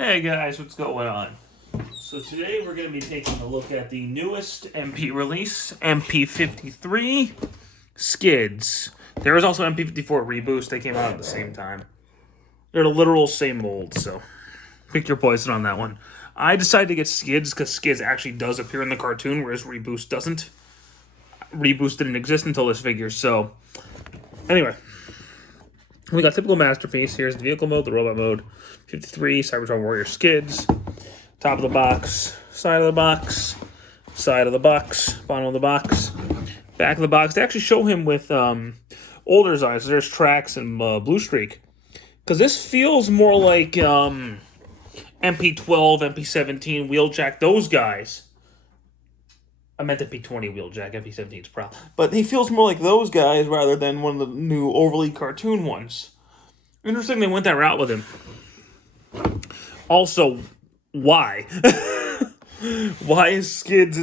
Hey guys, what's going on? So today we're going to be taking a look at the newest MP release, MP-53 Skids. There is also MP-54 Reboost. They came out at the same time. They're the literal same mold, so pick your poison on that one. I decided to get Skids because Skids actually does appear in the cartoon, whereas Reboost doesn't. Reboost didn't exist until this figure, so... Anyway, we got typical masterpiece. Here's the vehicle mode, the robot mode, 53, Cybertron Warrior Skids. Top of the box, side of the box, side of the box, bottom of the box, back of the box. They actually show him with older designs. There's Trax and Blue Streak. Because this feels more like MP12, MP17, Wheeljack, those guys. I meant MP20 Wheeljack, MP17's Prowl. But he feels more like those guys rather than one of the new overly cartoon ones. Interesting they went that route with him. Also, why? Why is Skids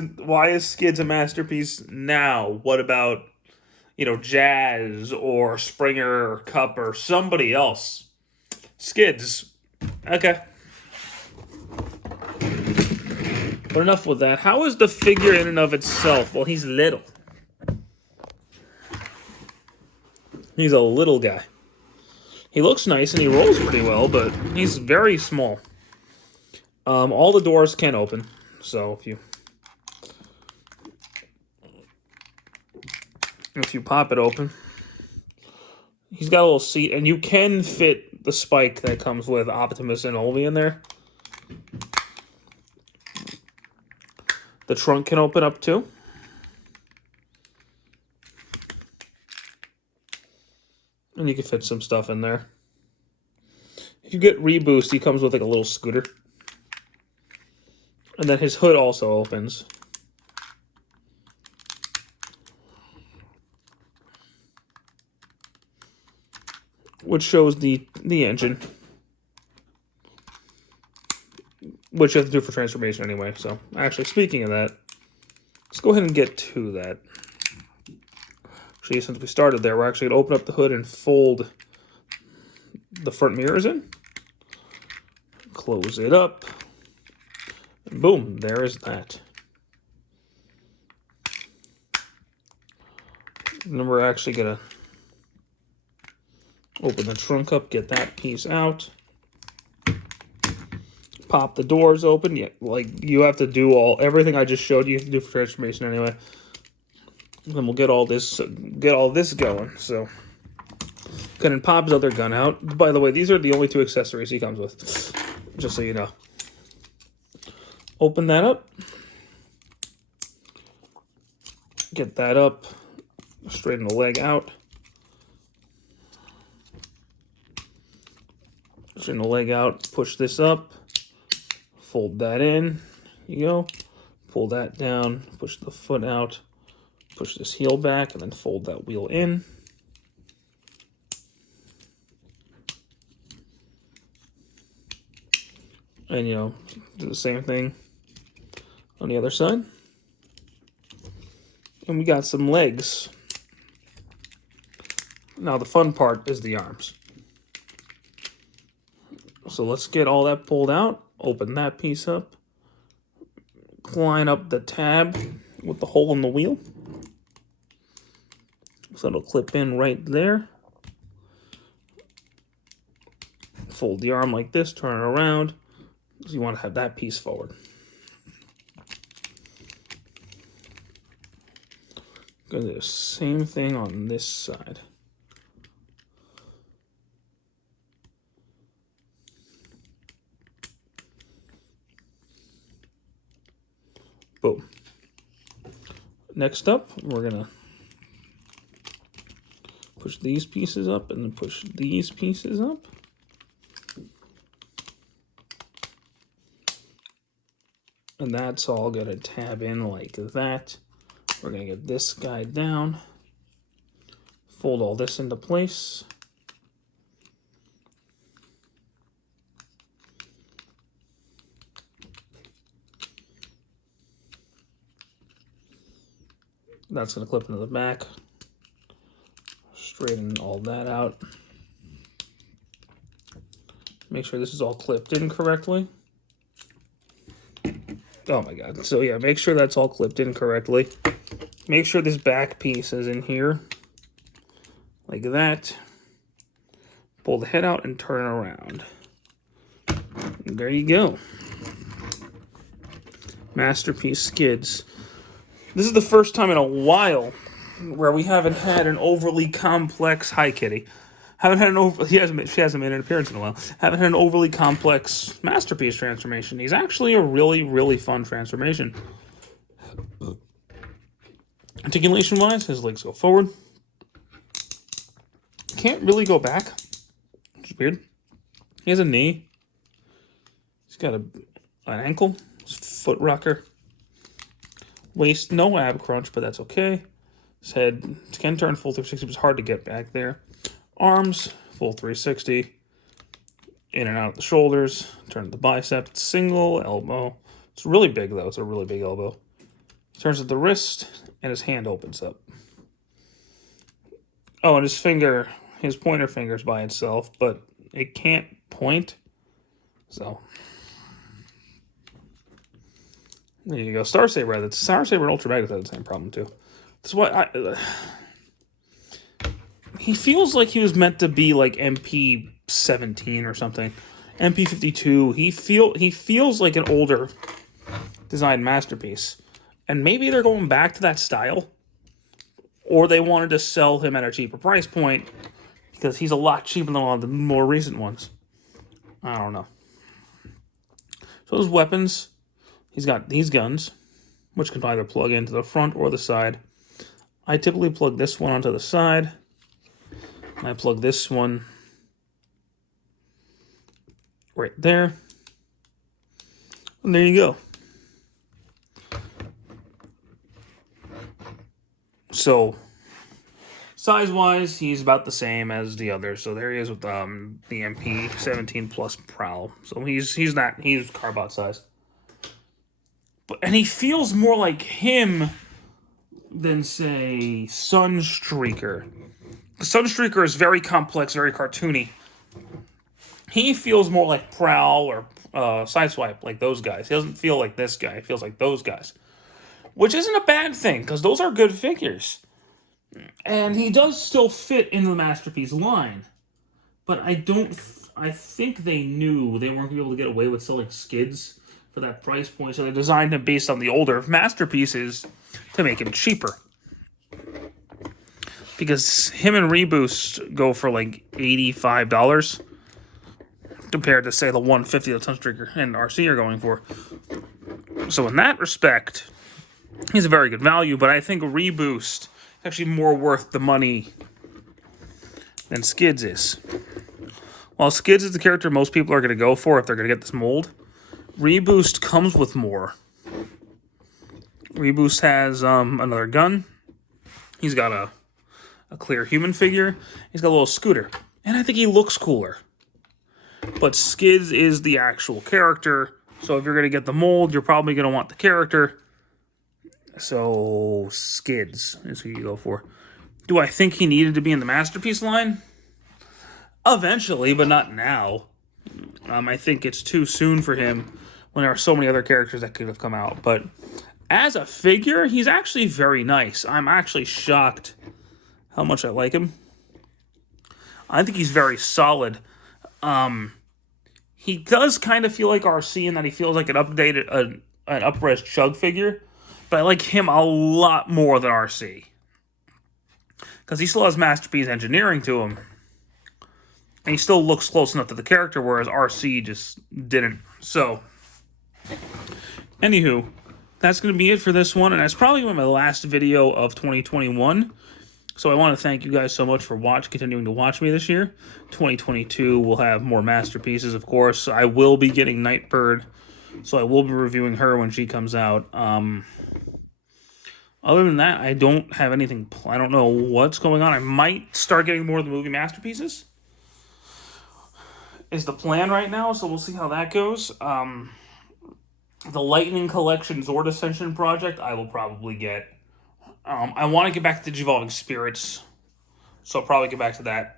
a masterpiece now? What about, Jazz or Springer or Cup or somebody else? Skids. Okay. But enough with that. How is the figure in and of itself? Well, he's little. He's a little guy. He looks nice and he rolls pretty well, but he's very small. All the doors can open, so if you pop it open, he's got a little seat, and you can fit the spike that comes with Optimus and Ovi in there. The trunk can open up too. And you can fit some stuff in there. If you get Reboost, he comes with like a little scooter. And then his hood also opens. Which shows the engine. Which you have to do for transformation anyway. So, actually, speaking of that, let's go ahead and get to that. Actually, since we started there, we're actually going to open up the hood and fold the front mirrors in. Close it up. And boom, there is that. And then we're actually going to open the trunk up, get that piece out. Pop the doors open. Yeah, like you have to do everything I just showed you. You have to do for transformation anyway. And then we'll get all this going. So, go ahead and pop his other gun out. By the way, these are the only two accessories he comes with, just so you know. Open that up. Get that up. Straighten the leg out. Straighten the leg out. Push this up. Fold that in. You go. Pull that down. Push the foot out. Push this heel back and then fold that wheel in. And, do the same thing on the other side. And we got some legs. Now the fun part is the arms. So let's get all that pulled out. Open that piece up. Line up the tab with the hole in the wheel. So it'll clip in right there. Fold the arm like this, turn it around. So you want to have that piece forward. Gonna do the same thing on this side. Boom. Next up, we're gonna push these pieces up and then push these pieces up. And that's all gonna tab in like that. We're gonna get this guy down. Fold all this into place. That's gonna clip into the back. Straighten all that out. Make sure this is all clipped in correctly. Oh my god. So yeah, make sure that's all clipped in correctly. Make sure this back piece is in here. Like that. Pull the head out and turn it around. And there you go. Masterpiece Skids. This is the first time in a while where we haven't had an overly complex... Hi, Kitty. Haven't had an she hasn't made an appearance in a while. Haven't had an overly complex Masterpiece transformation. He's actually a really, really fun transformation. Articulation-wise, his legs go forward. Can't really go back, which is weird. He has a knee. He's got an ankle, foot rocker. Waist, no ab crunch, but that's okay. His head can turn full 360, but it's hard to get back there. Arms, full 360. In and out of the shoulders. Turn the bicep, single elbow. It's really big, though. It's a really big elbow. Turns at the wrist, and his hand opens up. Oh, and his pointer finger's by itself, but it can't point. So, there you go. Star Saber and Ultra Magnus have the same problem, too. That's why he feels like he was meant to be like MP-17 or something. MP-52. He feels like an older design Masterpiece. And maybe they're going back to that style. Or they wanted to sell him at a cheaper price point because he's a lot cheaper than a lot of the more recent ones. I don't know. So his weapons, he's got these guns, which can either plug into the front or the side. I typically plug this one onto the side. I plug this one right there. And there you go. So, size-wise, he's about the same as the others. So there he is with the MP-17 Plus Prowl. So he's Carbot size. And he feels more like him than, say, Sunstreaker. Sunstreaker is very complex, very cartoony. He feels more like Prowl or Sideswipe, like those guys. He doesn't feel like this guy. He feels like those guys. Which isn't a bad thing, because those are good figures. And he does still fit in the Masterpiece line. But I think they knew they weren't going to be able to get away with selling Skids for that price point, so they designed him based on the older Masterpieces to make him cheaper. Because him and Reboost go for like $85 compared to, say, the $150 that Sunstreaker and RC are going for. So in that respect, he's a very good value, but I think Reboost is actually more worth the money than Skids is. While Skids is the character most people are going to go for if they're going to get this mold, Reboost comes with more. Reboost has another gun. He's got a clear human figure. He's got a little scooter. And I think he looks cooler. But Skids is the actual character. So if you're going to get the mold, you're probably going to want the character. So Skids is who you go for. Do I think he needed to be in the Masterpiece line? Eventually, but not now. I think it's too soon for him when there are so many other characters that could have come out. But as a figure, he's actually very nice. I'm actually shocked how much I like him. I think he's very solid. He does kind of feel like RC in that he feels like an up-res Chug figure. But I like him a lot more than RC. Because he still has Masterpiece engineering to him. And he still looks close enough to the character, whereas RC just didn't. So, anywho, that's going to be it for this one. And that's probably my last video of 2021. So I want to thank you guys so much for continuing to watch me this year. 2022 will have more Masterpieces, of course. I will be getting Nightbird, so I will be reviewing her when she comes out. Other than that, I don't have anything. I don't know what's going on. I might start getting more of the movie Masterpieces. Is the plan right now, so we'll see how that goes. The Lightning Collection Zord Ascension project, I will probably get. I want to get back to the Evolving Spirits, so I'll probably get back to that.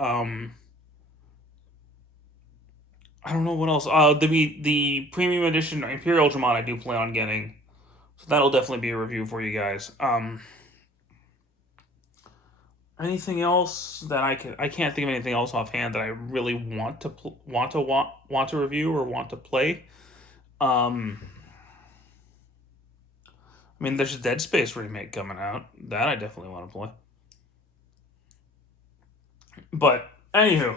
I don't know what else. The premium edition Imperial Ultramon I do plan on getting, so that'll definitely be a review for you guys. Anything else that I can't think of anything else offhand that I really want to review or want to play. Um, I mean, there's a Dead Space remake coming out that I definitely want to play. But anywho,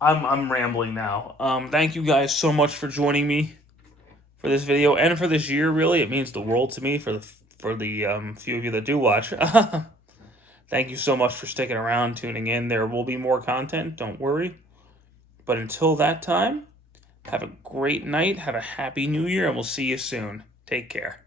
I'm rambling now. Thank you guys so much for joining me for this video and for this year. Really, it means the world to me for the few of you that do watch. Thank you so much for sticking around, tuning in. There will be more content. Don't worry. But until that time, have a great night. Have a happy new year, and we'll see you soon. Take care.